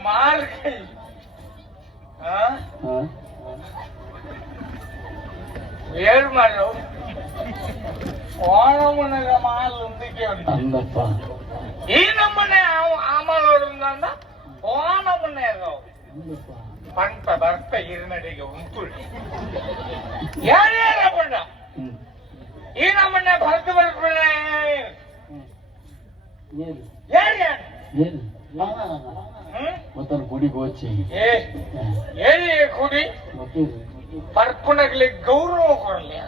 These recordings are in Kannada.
मार ఏడు మరి ఓణమునగా మాలు ఉందికే ఉందప్ప ఈ నమ్మనే ఆమలోడు ఉందండ ఓణమునే పంట భర్త ఇరినడిಗೆ ఉంపుడు ಯಾರ್ಯಾರ ಬಂಡ ಈ ನಮ್ಮನೆ ಭರ್ತ ಬರ್ಬಿಡೆ ಯಾರ್ಯಾರು మొత్తం గుడికి వచ్చి ఏది గుడి పర్పునకి గౌరవం కొడలే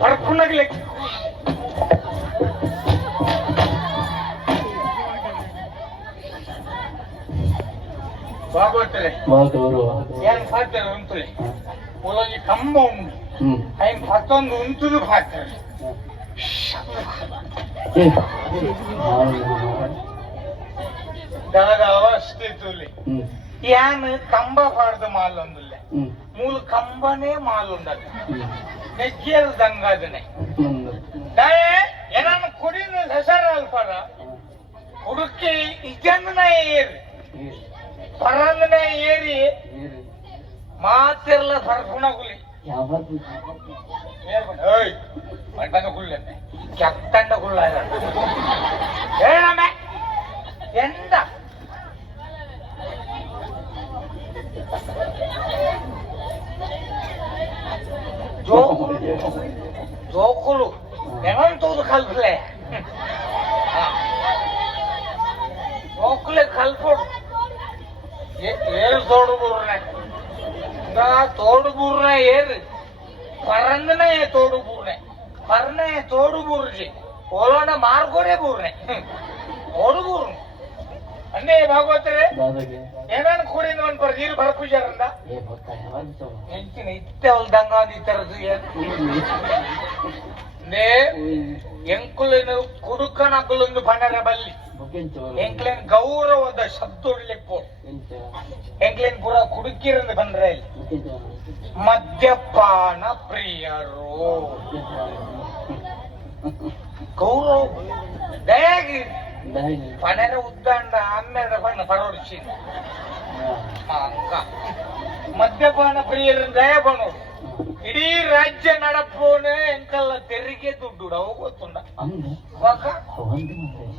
పర్పునకి బాగోతులే ಏನ್ ಪಾತ್ರ ಉಂಟುಲೆ ಒಳಗೆ ಕಂಬ ಉಂಟು ఆయన ಮತ್ತೊಂದು ಉಂಟುದು ಪಾತ್ರ ದಳದವ ಸ್ಥಿತುಲಿ ಏನ್ ಕಂಬ ಪಾಡ್ದ ಮಾಲ್ ಒಂದಿಲ್ಲ ಮೂಲ ಕಂಬನೇ ಮಾಲ್ ಉಂಡದ ನೆಜ್ಜೇರು ದಂಗದನೆ ಏನಾನು ಕುಡಿನ ಹೆಸರು ಅಲ್ಪರ ಹುಡುಕಿ ಇಜನ್ನ ಏರಿ ಪರಂದನೆ ಏರಿ ಮಾತಿರ್ಲ ಬರ್ಪುಣಗುಲಿ ಮಂಟನ ಕುಳ್ಳೆ ಕೆತ್ತಂಡ ಕುಳ್ಳ ಹೇಳಮ್ಮೆ ಎಂದ ಜೋಕುಲು ಏನಂತೂದು ಕಲ್ಪಲೆ ಜೋಕುಲೆ ಕಲ್ಪೋಡು ಏರು ತೋಡು ಬೂರ್ನೆ ತೋಡು ಬೂರ್ನೆ ಏರು ಪರಂದನೆ ತೋಡು ಬೂರ್ನೆ ಪರ್ನೆ ತೋಡು ಬೂರ್ಜಿ ಓಲೋಣ ಮಾರ್ಗೋಡೆ ಬೂರ್ನೆ ತೋಡು ಬೂರ್ನೆ अन्ने भागवतरे ಏನಾನು ಕೂಡಿನ ಒಂದು ಪರ ನೀರು ಬರಪೂಜಾರಂದ ಎಂಚಿನ ಇತ್ತೆ ಹೊಲ್ದಂಗ ಈ ತರದು ನೇ ಎಂಕುಲಿನ ಕುಡುಕನಕುಲೊಂದು ಪಣರ ಬಲ್ಲಿ ಎಂಕ್ಲೇನ್ ಗೌರವದ ಶಬ್ದ ಉಳ್ಳಿಪ್ಪು ಎಂಕ್ಲೇನ್ ಪೂರ ಕುಡುಕಿರಂದು ಬಂದ್ರೆ ಮದ್ಯಪಾನ ಪ್ರಿಯರು ಗೌರವ ದಯಾಗಿ ಪಣರ ಉದ್ದಂಡ ಆಮೇಲೆ ಬಣ್ಣ ಪರೋಡಿಸಿ ಮದ್ಯಪಾನ ಪ್ರಿಯರನ್ನು ದಯ ಬಣ್ಣೋಡು ಇಡೀ ರಾಜ್ಯ ನಡಪೋನೆ ಎಂಕಲ್ಲ ತೆರಿಗೆ ದುಡ್ಡು ಅವು ಗೊತ್ತುಂಡ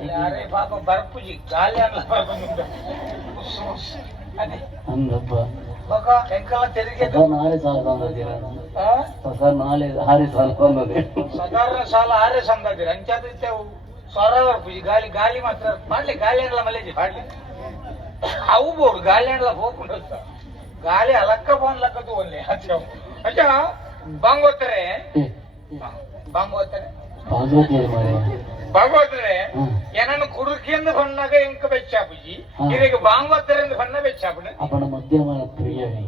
ಯಾರೇ ಪಾಪ ಬರ್ಪುಜಿ ಗಾಲಿ ಅಲ್ಲ ಅದೇ ಎಂಕಲ್ಲ ತೆರಿಗೆ ಸಾಧಾರಣ ಸಾಲ ಆರೇ ಸಂದಿರ ಅಂಚಾದ ಸ್ವರ ಪೂಜಿ ಗಾಲಿ ಗಾಲಿ ಮಾತ್ರ ಮಾಡ್ಲಿ ಗಾಳಿ ಅಂಡ್ಲ ಮಲೇಜಿ ಮಾಡ್ಲಿ ಅವು ಬೋಡು ಗಾಳಿ ಅಂಡ್ಲ ಹೋಗ್ಕೊಂಡು ಗಾಳಿ ಅಲಕ್ಕ ಬೋನ್ ಲಕ್ಕದು ಒನ್ಲಿ ಅಚ್ಚ ಬಾಂಗೋತಾರೆ ಬಾಂಗೋತಾರೆ ಏನನ್ನು ಕುಡುಕಿಂದ ಬಣ್ಣಾಗ ಎಂಕ ಬೆಚ್ಚಾಪುಜಿ ಇದೀಗ ಬಾಂಗೋತರಿಂದ ಬಣ್ಣ ಬೆಚ್ಚಾಪುಣ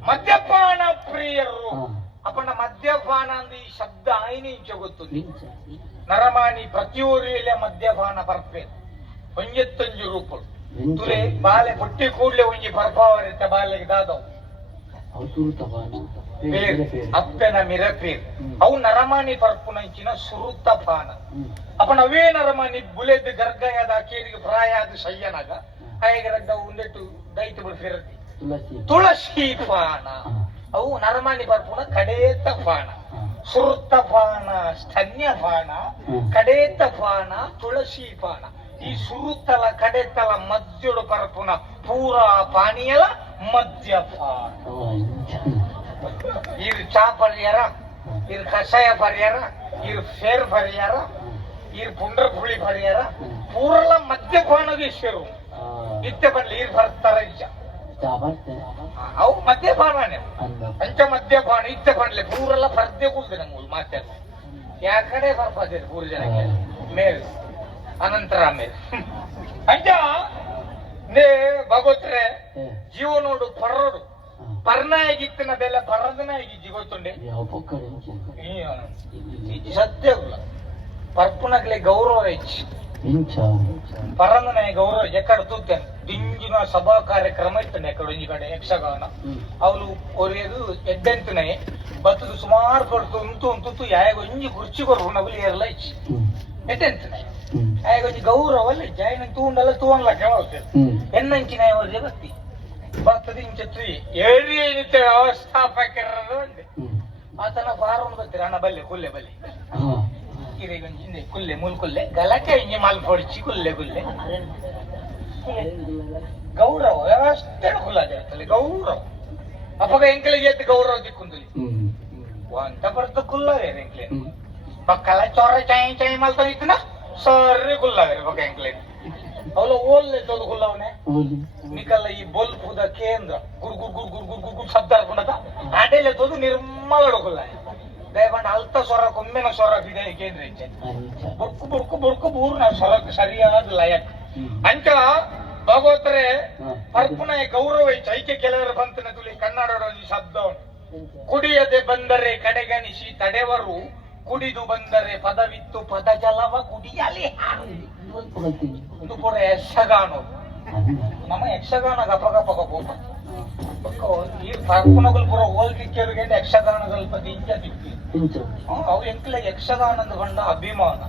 ಮದ್ಯಪಾನ ಪ್ರಿಯರು ಅಪ್ಪನ ಮದ್ಯಪಾನ ಅಂದ ಈ ಶಬ್ದ ಆಯ್ನಿಂಚ ಗೊತ್ತು ನರಮಾನಿ ಪ್ರತಿಯೊರಿಯಲ್ಲೇ ಮದ್ಯಪಾನ ಬರ್ಪೆ ಒಂಜೆತ್ತೊಂಜು ರೂಪಗಳು ತುಲೆ ಬಾಲೆ ಪುಟ್ಟಿ ಕೂಡ್ಲೆ ಒಂಜಿ ಬರ್ಪಾವರಿತ ಬಾಲೆಗೆ ದಾದವು ಅಪ್ಪೆನ ಮಿರಪೇರ್ ಅವು ನರಮಾನಿ ಪರ್ಪುನಂಚಿನ ಸುರುತ್ತ ಪಾನ ಅಪ್ಪನ ಅವೇ ನರಮಾನಿ ಬುಲೆದ್ ಗರ್ಗಯದ ಕೇರಿಗೆ ಪ್ರಾಯಾದ ಸಯ್ಯನಾಗ ಹಾಯಗರಡ್ಡ ಒಂದೆಟ್ಟು ದೈತ ಬಿಡ್ತಿರತಿ ತುಳಸಿ ಪಾನ ಅವು ನರಮಾನಿ ಪರ್ಪುನ ಕಡೇತ ಪಾನ ಸುರುತ್ತ ಪಾನ ಸ್ತನ್ಯ ಪಾನ ಕಡೇತ ಪಾನ ತುಳಸಿ ಪಾನ ಈ ಸುರುತ್ತಲ ಕಡೆತಲ ಮದ್ಯಡು ಪರಪುನ ಪೂರಾ ಪಾನೀಯಲ ಮದ್ಯಪಾನ ಇರು ಚಾ ಪರಿಯಾರ ಇರು ಕಷಾಯ ಪರಿಯಾರ ಇರು ಫೇರ್ ಪರಿಯಾರ ಇರು ಪುಂಡ್ರ ಪುಳಿ ಪರಿಯಾರ ಪೂರಲ ಮದ್ಯಪಾನಗೆ ಸೇರು ಇತ್ತೆ ಬನ್ಲಿ ಇರು ಬರ್ತಾರ ಇಜ್ಜ ಅವು ಮದ್ಯಪಾನೇ ಪಂಚ ಮದ್ಯಪಾನ ಇತ್ತೆ ಬನ್ಲಿ ಪೂರಲ್ಲ ಬರ್ದೆ ಕೂಲ್ದೆ ನಂಗೆ ಮಾತಾಡ ಯಾಕಡೆ ಬರ್ಪದಿರಿ ಪೂರ ಜನಕ್ಕೆ ಮೇಲ್ ಅನಂತರ ಆಮೇಲೆ ಅಂಚ ನೇ ಭಗವತ್ರೆ ಜೀವನೋಡು ಪರ್ರೋಡು ಪರ್ನಾಯಗಿತ್ತಿನ ಬೆಲೆ ಪರದನಾಯಗಿ ಗೊತ್ತುಂಡೆ ಸತ್ಯ ಪರ್ಪುನಕ್ಲೆ ಗೌರವ ಹೆಚ್ಚು ಪರಂದನಾಯ ಗೌರವ ಎಕಡೆ ತೂತೇನೆ ದಿಂಜಿನ ಸಭಾ ಕಾರ್ಯಕ್ರಮ ಇತ್ತನೆ ಎಕಡೆ ಒಂಜಿ ಕಡೆ ಯಕ್ಷಗಾನ ಅವಳು ಒರಿಯದು ಎಡ್ಡೆಂತನೇ ಬತ್ತದು ಸುಮಾರು ಕೊಡ್ತು ಉಂಟು ಉಂಟು ಯಾಗ ಒಂಜಿ ಕುರ್ಚಿ ಕೊರು ನವಲಿ ಏರ್ಲ ಇಚ್ಚಿ ಎಟ್ಟೆಂತ ಯಾಗ ಒಂಜಿ ಗೌರವಲ್ಲ ಇಜ್ಜ ಆಯ್ನ ತೂಂಡಲ್ಲ ತೂವನ್ಲಕ್ಕೆ ಹೋಗ್ತದೆ ಎನ್ನಂಚಿನ ಅವರಿಗೆ ಬತ್ತಿ ಬತ್ತದ ಇಂಚತ್ರಿ ಏರಿಯ ವ್ಯವಸ್ಥಾಪಕರದು ಅಂದೆ ಆತನ ಫಾರಂ ಬರ್ತೀರ ಅಣ್ಣ ಬಲ್ಲೆ ಕುಲ್ಲೆ ಬಲ್ಲೆ ಕಿರಿಗೊಂಜಿ ಹಿಂದೆ ಕುಲ್ಲೆ ಮೂಲ್ ಕುಲ್ಲೆ ಗಲಾಟೆ ಇಂಜಿ ಮಾಲ್ ಹೊಡಿಚಿ ಕುಲ್ಲೆ ಕುಲ್ಲೆ ಗೌರವ ವ್ಯವಸ್ಥೆ ಕುಲ್ಲಾದಿರ್ತಲ್ಲ ಗೌರವ ಅಪ್ಪಗ ಎಂಕ್ಲಿಗೆ ಎದ್ದು ಗೌರವ ದಿಕ್ಕುಂದು ಅಂತ ಬರ್ತ ಕುಲ್ಲವೇರೆ ಎಂಕ್ಲೆ ಪಕ್ಕಲ ಚೊರ ಚಾಯ್ ಚಾಯ್ ಮಲ್ತ ಇತ್ತನ ಸರ್ರಿ ಕುಲ್ಲವೇರೆ ಪಕ್ಕ ಎಂಕ್ಲೆ ಅವಳ ಓಲ್ಲೆ ತೋದು ಕುಲ್ಲವನೆ ನಿಕಲ್ಲ ಈ ಬೊಲ್ಪುದ ಕೇಂದ್ರ ಗುರ್ ಗುರ್ ಗುರ್ ಗುರ್ ಗುರ್ ಗುರ್ ಗುರ್ ಶಬ್ದ ಹಾಕೊಂಡದ ಅಡೆಲೆ ತೋದು ನಿರ್ಮಲ ಕುಲ್ಲ ದಯಗೊಂಡು ಅಲ್ತ ಸ್ವರ ಕೊಮ್ಮೆನ ಸ್ವರ ಇದೆ ಕೇಂದ್ರ ಇಚ್ಛೆ ಬುರ್ಕು ಬುರ್ಕು ಬುರ್ಕು ಬೂರ್ ನಾವು ಸ್ವರಕ್ಕೆ ಸರಿಯಾದ ಲಯಕ್ ಅಂಚ ಭಾಗವತರೆ ಅರ್ಪಣ ಗೌರವ ಚೈತ್ಯ ಕೆಲವರು ಬಂತನ ತುಳಿ ಕನ್ನಡ ಶಬ್ದ ಕುಡಿಯದೆ ಬಂದರೆ ಕಡೆಗಣಿಸಿ ತಡೆವರು ಕುಡಿದು ಬಂದರೆ ಪದವಿತ್ತು ಪದ ಜಲವ ಕುಡಿಯಲಿ ಇದು ಕೂಡ ಯಕ್ಷಗಾನ ನಮ್ಮ ಯಕ್ಷಗಾನ ಗಪ ಗಪ ಗಪ ಈ ಅರ್ಪಣಗಳು ಪೂರ ಹೋಲ್ಕಿಕ್ಕರಿಗೆ ಯಕ್ಷಗಾನಗಳ ಪತಿ ಇಂಚ ದಿಕ್ಕಿ ಅವು ಎಂಕ್ಲೆ ಯಕ್ಷಗಾನದ ಬಂಡ ಅಭಿಮಾನ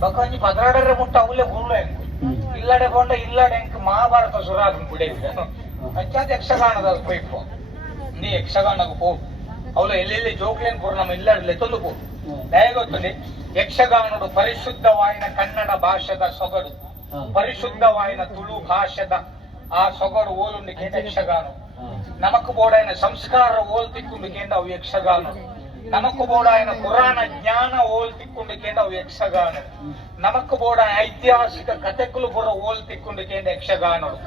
ಬಕಾಂಜಿ ಪದರಾಡರೆ ಮುಟ್ಟ ಅವಲೇ ಹುಲ್ಲು ಹೆಂಗು ಇಲ್ಲಡೆ ಕೊಂಡ ಇಲ್ಲಡೆ ಎಂಕ್ ಮಹಾಭಾರತ ಸುರಾಗನ್ ಕುಡಿಯಿದೆ ಅಂಚಾದ ಯಕ್ಷಗಾನದ ಪೈಪು ನೀ ಯಕ್ಷಗಾನಕ್ಕೆ ಪೋ ಅವಳು ಎಲ್ಲೆಲ್ಲಿ ಜೋಕ್ಲೇನ್ ಪೂರ ನಮ್ಮ ಇಲ್ಲಡಲೆ ತಂದು ಪೋ ದಯ ಗೊತ್ತದೆ ಯಕ್ಷಗಾನಡು ಪರಿಶುದ್ಧವಾಯಿನ ಕನ್ನಡ ಭಾಷೆದ ಸೊಗಡು ಪರಿಶುದ್ಧವಾಯಿನ ತುಳು ಭಾಷೆದ ಆ ಸೊಗಡು ಓಲುಂಡಿಕೆ ಯಕ್ಷಗಾನ ನಮಕ್ ಬೋಡಾಯನ ಸಂಸ್ಕಾರ ಓಲ್ ತಿಕ್ಕೊಂಡುಕೇಂದ ಅವು ಯಕ್ಷಗಾನ ನಮಕ್ ಬೋಡಾಯನ ಪುರಾಣ ಜ್ಞಾನ ಓಲ್ ತಿಕ್ಕೊಂಡುಕೇಂದ ಅವು ಯಕ್ಷಗಾನ ನಮಕ್ ಬೋಡಾಯ ಐತಿಹಾಸಿಕ ಕಥೆಗಳು ಪುರ ಓಲ್ ತಿಕ್ಕೊಂಡುಕೇಂದ ಯಕ್ಷಗಾನಡು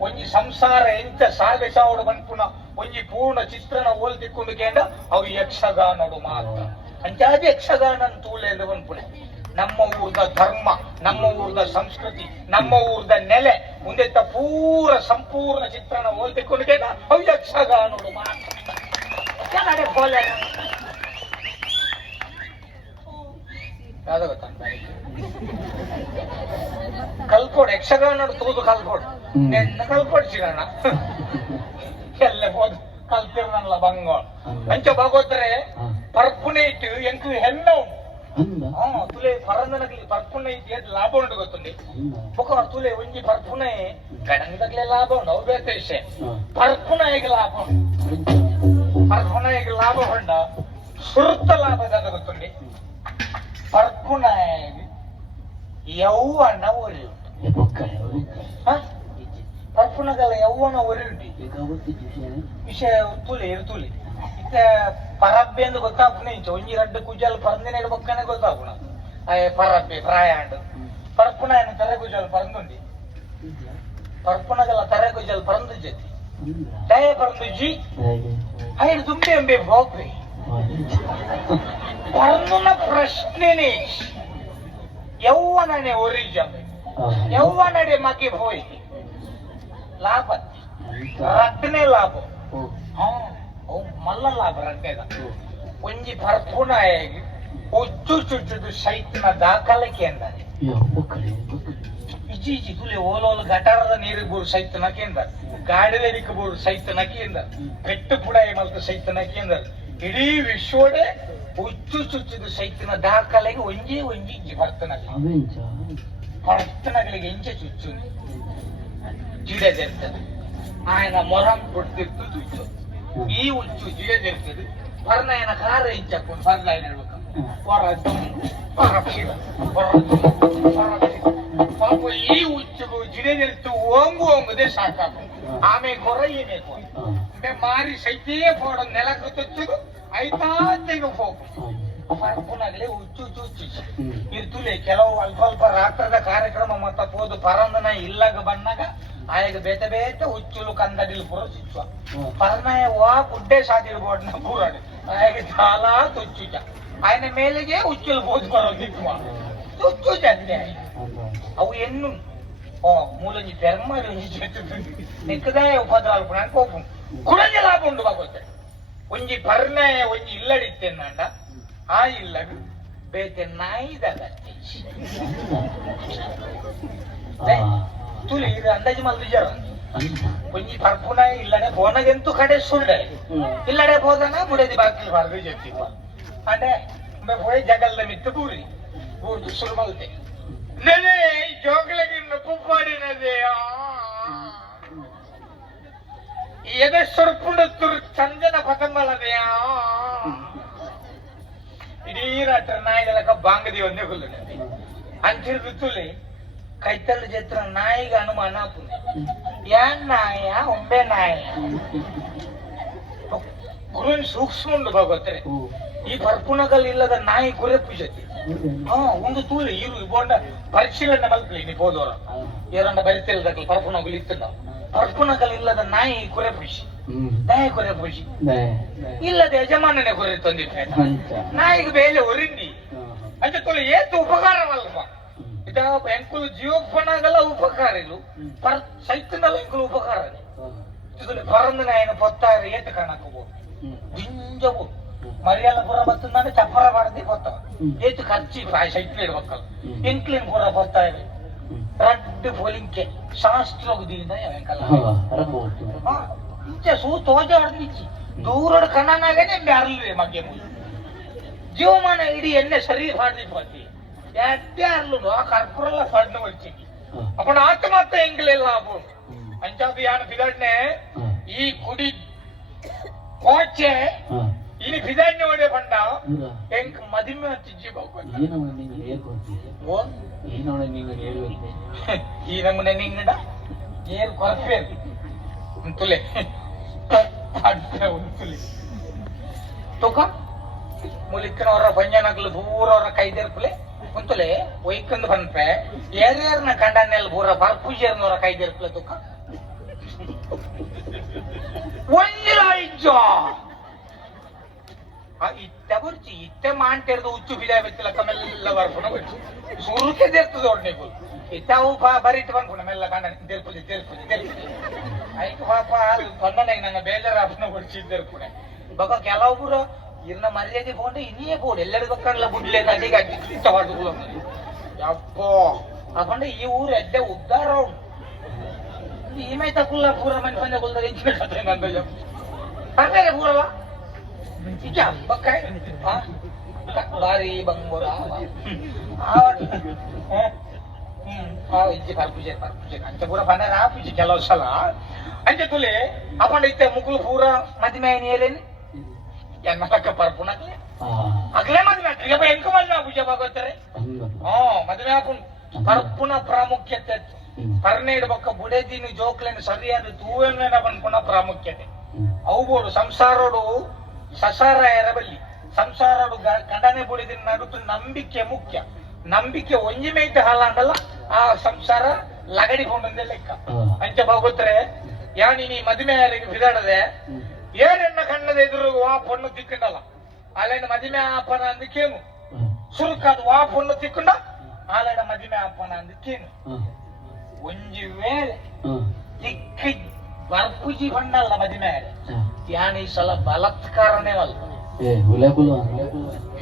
ಒಂಜಿ ಸಂಸಾರ ಎಂತ ಸಾಗಸಾವಡು ಬಂದ್ಪುನ ಒಂಜಿ ಪೂರ್ಣ ಚಿತ್ರಣ ಓಲ್ ತಿಕ್ಕೊಂಡುಕೇಂದ ಅವು ಯಕ್ಷಗಾನಡು ಮಾತ್ರ ಅಂಚಾದ ಯಕ್ಷಗಾನ ತೂಲೆ ಎಂದು ಬಂದ್ಪುಣೆ ನಮ್ಮ ಊರ್ದ ಧರ್ಮ ನಮ್ಮ ಊರ್ದ ಸಂಸ್ಕೃತಿ ನಮ್ಮ ಊರ್ದ ನೆಲೆ ಮುಂದೆ ಪೂರ ಸಂಪೂರ್ಣ ಚಿತ್ರಣ ಓಲ್ತಿಕೊಂಡು ಅವು ಯಕ್ಷಗಾನಗಳು ಮಾತ್ರ ಪೋಲೆ ಯಾವ್ದು ಗೊತ್ತ ಕಲ್ಕೋಡ್ ಯಕ್ಷಗಾನ ತೂದು ಕಲ್ಕೋಡ್ ನೆನ್ನ ಕಲ್ಕೋಡ್ ಸಿಗೋಣ ಎಲ್ಲ ಹೋದ್ ಕಲ್ತಿರ್ನಲ್ಲ ಬಂಗೋಳ್ ಅಂಚ ಭಾಗವತರೆ ಪರ್ಪುನೆ ಇಟ್ಟು ಎಂಕು ಹೆಣ್ಣು ತುಲೆ ಪರಂದನಗಲಿ ಪರ್ಪುನೆ ಇಟ್ಟು ಲಾಭ ಉಂಟು ಗೊತ್ತುಂಡಿ ಬೊಕ್ಕ ತುಲೆ ಒಂಜಿ ಪರ್ಪುನೆ ಗಡಂಗದಗ್ಲೆ ಲಾಭ ಉಂಡು ಅವು ಬೇಕ ವಿಷಯ ಪರ್ಪುನೆಗೆ ಲಾಭ ಉಂಟು ಪರ್ಪುನೆಗೆ ಲಾಭ ಹೊಂಡ ಸುರುತ್ತ ಲಾಭದ ಗೊತ್ತುಂಡಿ ಪರ್ಪುನೆ ಯೌವನ ಒರಿ ಉಂಟು ಪರ್ಪುನಗಲ ಯೌವನ ಒರಿ ಉಂಟು ವಿಷಯ ತುಲೆ ಇರ್ತುಲಿ ಪರಬ್ಬೆ ಎಂದು ಗೊತ್ತಾಗ್ತಾನೆ ಇಂಚ ಒಂಜಿ ರಡ್ಡು ಕುಜಲ್ ಪರಂದಿನ ಬಕ್ಕನೆ ಗೊತ್ತಾಗುಣ ಪರಬ್ಬೆ ಪ್ರಾಯಾಂಡು ಪರ್ಪುನ ತರೆ ಕುಜಲ್ ಪರಂದುಂಡಿ ಪರ್ಪುನಗಲ ತರೆ ಕುಜಲ್ ಪರಂದು ಜತಿ ದಯ ಪರಂದುಜಿ ಐದು ತುಂಬೆ ಎಂಬೆ ಹೋಗ್ರಿ ಪರಂದುನ ಪ್ರಶ್ನೆನೇ ಯೌವನನೆ ಒರಿಜಲ್ ಯೌವನಡೆ ಮಗಿ ಹೋಯ್ ಲಾಭ ರಡ್ಡನೇ ಲಾಭ ಮಲ್ಲ ಲಾಭ ರಡ್ಡೇದ ಒಂಜಿ ಪರ್ಪುನ ಉಚ್ಚು ಚುಚ್ಚುದು ಸೈತಿನ ದಾಖಲಕ್ಕೆ ಎಂದರೆ ಇಜಿ ತುಲೆ ಓಲೋಲು ಗಟಾರದ ನೀರಿಗೆ ಬೋರು ಸೈತನಕ್ಕೆ ಎಂದರೆ ಗಾಡಿದರಿಕ ಬೋರು ಸೈತನಕ್ಕೆ ಎಂದರೆ ಪೆಟ್ಟು ಪುಡಾಯಿ ಮಲ್ತ ಸೈತನಕ್ಕೆ ಎಂದರೆ ಇಡೀ ವಿಶ್ವಡೆ ಉಚ್ಚು ಚುಚ್ಚುದು ಸೈತಿನ ದಾಖಲೆಗೆ ಒಂಜಿ ಒಂಜಿ ಇಜ್ಜಿ ಭರ್ತನಗಳಿಗೆ ಇಂಚೆ ಚುಚ್ಚು ಜಿಡೆದಿರ್ತದೆ ఆయన మొరం కొడుతూ చూచు ఈ ఉచ్చు జిడేదిರ್ತದೆ పర్నాయన కార ఇచ్చకు పర్నాయన ಪಾಪ ಈ ಉಚ್ಚು ಜಿಡೆದಿರ್ತು ಓಂಗು ಓಂಗುದೇ ಸಾಕಾಕು ಆಮೆ ಕೊರ ಏನೇ ಮಾರಿ ಸೈತೇ ಪೋಡ ನೆಲಕ್ಕೆ ತುಚ್ಚುದು ಐತಾ ತೆಗೆ ಹೋಗು ಪರ್ಪುನಾಗಲೇ ಉಚ್ಚು ಚುಚ್ಚು ಇರ್ತುಲೆ ಕೆಲವು ಅಲ್ಪ ಅಲ್ಪ ರಾತ್ರದ ಕಾರ್ಯಕ್ರಮ ಮತ್ತ ಪೋದು ಪರಂದನ ಇಲ್ಲಾಗ ಬಣ್ಣಾಗ ಆಯಗ ಬೇತೆ ಬೇತೆ ಉಚ್ಚುಲು ಕಂದಡಿಲ್ ಪುರ ಸಿಚ್ಚುವ ಪರ್ನಾಯ ವಾ ಗುಡ್ಡೆ ಸಾದಿರ್ಬೋಡ್ನ ಪೂರಾಡು ಆಯಗ ಜಾಲ ತುಚ್ಚುಚ ఆయన ಮೇಲೆಗೆ ಉಚ್ಚುಲು ಬೋದು ಬರೋದಿಕ್ಕುವ ತುಚ್ಚು ಜಲ್ಲೆ ಅವು ಎನ್ನು ಮೂಲಂಜಿ ತೆರ್ಮರು ನಿಕ್ಕದಾಯ ಉಪದ್ರಾಲು ಪುಣ ಕೋಪು ಕುಡಂಜ ಲಾಭ ಉಂಡು ಬಾಗೋತೆ ಒಂಜಿ ಪರ್ನಾಯ ಒಂಜಿ ಇಲ್ಲಡಿತ್ತೇನಂಡ ಆ ಇಲ್ಲಡು ಬೇತೆ ನಾಯಿದಾಗ ತುಲಿ ಇದು ಅಂದಾಜು ಮಲ್ದು ಜರ ಒಂಜಿ ಬರ್ಪುನ ಇಲ್ಲಡೆ ಬೋನಗೆಂತೂ ಕಡೆ ಸುಳ್ಳೆ ಇಲ್ಲಡೆ ಬೋದನ ಮುಡದಿ ಬಾಕಿ ಬಾರ್ದು ಜೊತ್ತಿಪ್ಪ ಅಂದ್ರೆ పోయి జగల్ల మిత్త పూరి ఊరు సులమల్తే నదే జోగులగిన్న పుప్పాడినదే ಎದೆ ಸೊರ್ಪುಂಡು ತುರ್ ಚಂದನ ಪತಂಬಲದೇ ಇಡೀ ರಾತ್ರಿ ನಾಯಿಗಳಕ ಬಾಂಗದಿ ಒಂದೇ ಕೊಲ್ಲುತ್ತದೆ ಅಂತಿರ್ದುತ್ತುಲೆ ಕೈತಲ್ಲು ಜತ್ರ ನಾಯಿಗ ಅನುಮಾನ ಆಪುಂದೆ ಯಾನ್ ನಾಯ ಒಂಬೆ ನಾಯ ಗುರುನ್ ಸೂಕ್ಷ್ಮುಂಡು ಭಗವತ್ರೆ ಈ ಬರ್ಪುಣಗಲ್ ಇಲ್ಲದ ನಾಯಿ ಗುರೆ ಪೂಜತಿ ಒಂದು ತೂಲೆ ಇರು ಬೋಂಡ ಪರಿಶೀಲನೆ ಮಲ್ಪಲಿ ನೀ ಹೋದವರ ಏರನ್ನ ಬರಿತಿಲ್ದಾಗಲಿ ಬರ್ಪುಣಗಲ್ ಇತ್ತು ನಾವು ಬರ್ಪುಣಗಲ್ ಇಲ್ಲದ ನಾಯಿ ಗುರೆ ಪೂಜಿ ನಾಯಿ ಗುರೆ ಪೂಜಿ ಇಲ್ಲದ ಯಜಮಾನನೇ ಗುರೆ ತಂದಿದ್ದೆ ನಾಯಿಗೆ ಬೇಲೆ ಒರಿಂದಿ ಅಂತ ತೊಲೆ ಏತು ಉಪಕಾರವಲ್ಪ ಇದ ಎಂಕುಲು ಜೀವೋಪನಾಗಲ್ಲ ಉಪಕಾರ ಇಲು ಸೈತನಲ್ಲ ಎಂಕುಲು ಉಪಕಾರ ಪರಂದ ನಾಯನ ಪೊತ್ತಾರೆ ಏತು ಕಾಣಕೋಬಹುದು ಜಿಂಜವು ಮರಿಯಲ್ಲ ಪೂರ ಬರ್ತದೆ ಚಪ್ಪರ ಬಾರದಿ ಗೊತ್ತಾವ ಏತು ಖರ್ಚಿ ಸೈಟ್ಲಿ ಇಡ್ಬೇಕಲ್ಲ ಎಂಕ್ಲಿನ್ ಪೂರ ಬರ್ತಾರೆ ರಡ್ಡು ಪೋಲಿಂಕೆ ಶಾಸ್ತ್ರೋಗದಿಂದ ಇಂಚೆ ಸೂ ತೋಜ ಹೊಡೆದಿಚ್ಚಿ ದೂರಡ ಕಣ್ಣನಾಗನೆ ಬ್ಯಾರಲ್ವೇ ಮಗೆ ಜೀವಮಾನ ಇಡೀ ಎಣ್ಣೆ ಸರಿ ಹಾಡ್ದಿ ಪಾತಿ ಎಡ್ಡೆ ಅರ್ಲು ಆ ಕರ್ಪೂರೆಲ್ಲ ಸಣ್ಣ వచ్చి అప్పుడు ఆత్మహత్య ఎంకలేలా అప్పుడు అంచాది యాన బిగడ్నే ఈ కుడి కోచే ಇನಿ ಬಿದಾಡ್ನೆ ಒಡೆ ಬಂಡ ಎಂಕ್ ಮದಿಮೆ ಹಚ್ಚಿಜ್ಜಿ ಬೇಕು ಈ ನಮ್ಮನೆ ನಿಂಗಡ ಏರ್ ಕೊರಪೆ ಉಂತುಲೆ ಉಂತುಲೆ ತೂಕ ಮುಲಿಕ್ಕನವರ ಪಂಜನಕ್ಲು ದೂರವರ ಕೈದೇರ್ಪುಲೆ ಉಂತುಲೆ ಒಯ್ಕಂದು ಬಂದ್ರೆ ಏರ್ಯಾರ್ನ ಕಂಡನೆಲ್ಲ ಬೂರ ಬರ್ಪೂಜರ್ನವರ ಕೈದೇರ್ಪುಲೆ ತೂಕ ಒಂಜಿಲ ಇಜ್ಜ ಇತ್ತೆ ಬರ್ಚಿ ಇತ್ತೆ ಮಾಂಟೆರ್ದು ಹುಚ್ಚು ಬಿದ ಬೆತ್ತಲಕ್ಕ ಮೆಲ್ಲ ಬರ್ಪುಣ ಬರ್ಚಿ ಸುರುಕೆ ದೇರ್ತದ ಒಡ್ನೆಗು ಇತ್ತಾವು ಬರಿಟ್ಟು ಬಂದ್ಪುಣ ಮೆಲ್ಲ ಕಂಡ ತೆಲ್ಪುಜಿ ಐಕ್ ಪಾಪ ತೊಂದನೆ ನಂಗೆ ಬೇಜಾರ ಅಪ್ಪನ ಬರ್ಚಿ ತೆಲ್ಪುಣೆ ಬಕ ಕೆಲವೊಬ್ಬರು ಇರ್ನ ಮರ್ಯಾದೆ ಕೊಂಡು ಇನ್ನೇ ಬೋಡು ಎಲ್ಲರಿಗೂ ಬಕ್ಕಲ್ಲ ಬುಡ್ಲೆ ನದಿಗೆ ಅಡ್ಡಿ ತಗೊಂಡು ಯಪ್ಪೋ ಅಪ್ಪಂಡೆ ಈ ಊರು ಎಡ್ಡೆ ಉದ್ದಾರ ಈಮೈ ತಕ್ಕುಲ್ಲ ಪೂರ ಮನೆ ಬಂದ ಕೊಲ್ದಾಗ ಎಂಚಿನ ಕಥೆ ನಂದ ಹಂಗಾರೆ ಪೂರವ ಈಗ ಬಕ್ಕಾಯ್ ಬಾರಿ ಬಂಗೋರ ಇಜ್ಜಿ ಪರ್ಪೂಜೆ ಅಂಚ ಪೂರ ಬಂದಾರ ಪೂಜೆ ಕೆಲವು ಸಲ ಅಂಚೆ ತುಲೆ ಅಪ್ಪಂಡ ಇತ್ತೆ ಮುಗುಲು ಪೂರ ಮದಿಮೆ ಏನೇರೇನು ಎನ್ನಲಕ್ಕ ಪರ್ಪುಣಕ್ಲೆ ಅಗ್ಲೇ ಮದುವೆ ಈಗ ಎಂಕ ಮದುವೆ ಪೂಜೆ ಬಾಗೋತಾರೆ ಮದುವೆ ಹಾಕೊಂಡು ಪರ್ಪುಣ ಪ್ರಾಮುಖ್ಯತೆ ಪರ್ನೇಡ್ ಬೊಕ್ಕ ಬುಡೆದಿನ ಜೋಕ್ಲೆನ ಸರಿಯಾದ ತೂವೆನ ಬಂದ್ಪುಣ ಪ್ರಾಮುಖ್ಯತೆ ಅವು ಬೋಡು ಸಂಸಾರೋಡು ಸಸಾರ ಎರಬಲ್ಲಿ ಸಂಸಾರೋಡು ಕಂಡನೆ ಬುಡಿದಿನ ನಡುತ್ತು ನಂಬಿಕೆ ಮುಖ್ಯ ನಂಬಿಕೆ ಒಂಜಿ ಮೇಯ್ತ ಹಾಲಾಂಡಲ್ಲ ಆ ಸಂಸಾರ ಲಗಡಿ ಕೊಂಡಂದೆ ಲೆಕ್ಕ ಅಂಚೆ ಬಾಗೋತ್ರೆ ಯಾನಿ ನೀ ಮದುವೆ ಯಾರಿಗೆ ಬಿದಾಡದೆ ಏನೆನ್ನ ಕಣ್ಣದ ಎದುರು ವಾ ಪೊಣ್ಣು ತಿಕ್ಕಂಡಲ್ಲ ಅಲ್ಲೇನ ಮದಿಮೆ ಆಪನ ಅಂದಕ್ಕೇನು ಸುರುಕಾದ ವಾ ಪೊಣ್ಣು ತಿಕ್ಕಂಡ ಆಲಡ ಮದಿಮೆ ಆಪನ ಅಂದಕ್ಕೇನು ಒಂಜಿ ವೇಳೆ ತಿಕ್ಕಿ ಬರ್ಪುಜಿ ಬಂಡಲ್ಲ ಮದಿಮೆ ಯಾನ್ ಈ ಸಲ ಬಲಾತ್ಕಾರನೇ ಅಲ್ಲ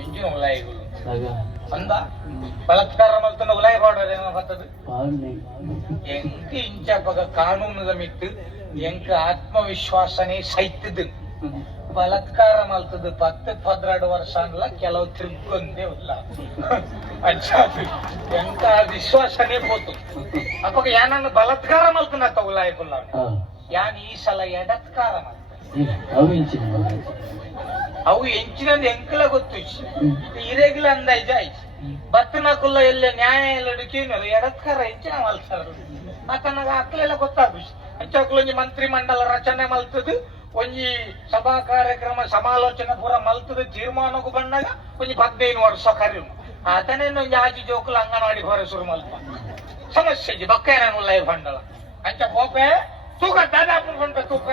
ಎಂಜಿನ ಉಲಾಯಿಗಳು ಅಂದ ಬಲಾತ್ಕಾರ ಮಲ್ತನ ಉಲಾಯಿ ಬಾಡೋದೇನೋ ಬರ್ತದೆ ಎಂಕ ಇಂಚಾಪಗ ಕಾನೂನದ ಮಿಟ್ಟು ಎಂಕ ಆತ್ಮವಿಶ್ವಾಸನೇ ಸೈತದು ಬಲಾತ್ಕಾರ ಮಲ್ತದ 10-12 ವರ್ಷ ಅನ್ಲ ಕೆಲವು ತಿರುಗೊಂದೇ ಇಲ್ಲ ಅಜ್ಜಾದು ಎಂಕ ವಿಶ್ವಾಸನೇ ಹೋತು ಅಪ್ಪಗ ಯಾನನ್ನು ಬಲಾತ್ಕಾರ ಮಲ್ತನ ತಗೊಲಾಯ್ಕುಲ್ಲ ಯಾನ್ ಈ ಸಲ ಎಡತ್ಕಾರ ಮಲ್ತ ಅವು ಎಂಚಿನಂದು ಎಂಕಲ ಗೊತ್ತು ಇರೆಗ್ಲ ಅಂದಾಯ್ತು ಆಯ್ತು ಬತ್ತನಕುಲ್ಲ ಎಲ್ಲ ನ್ಯಾಯ ಎಲ್ಲ ಡುಕೇನರು ಎಡತ್ಕಾರ ಹೆಚ್ಚಿನ ಮಲ್ತಾರ ಆತನಾಗ ಅಕ್ಲೆಲ್ಲ ಗೊತ್ತಾಗ ಅಂಚಕ್ಲೊಂಜಿ ಮಂತ್ರಿ ಮಂಡಲ ರಚನೆ ಮಲ್ತದು ಒಂಜಿ ಸಭಾ ಕಾರ್ಯಕ್ರಮ ಸಮಾಲೋಚನೆ ಪೂರ ಮಲ್ತದ ತೀರ್ಮಾನಕ್ಕೂ ಬಂದಾಗ ಒಂಜಿ 15 ವರ್ಷ ಕರೀನು ಆತನೇನೊಂಜಿ ಆಜಿ ಜೋಕುಲು ಅಂಗನವಾಡಿ ಹೊರ ಶುರು ಮಲ್ಪ ಸಮಸ್ಯೆ ಬಕ್ಕ ಏನ ಬಂಡಲ ಅಂಚ ಕೋಪೆ ತೂಕ ದಾದಾಪುರ ತೂಕ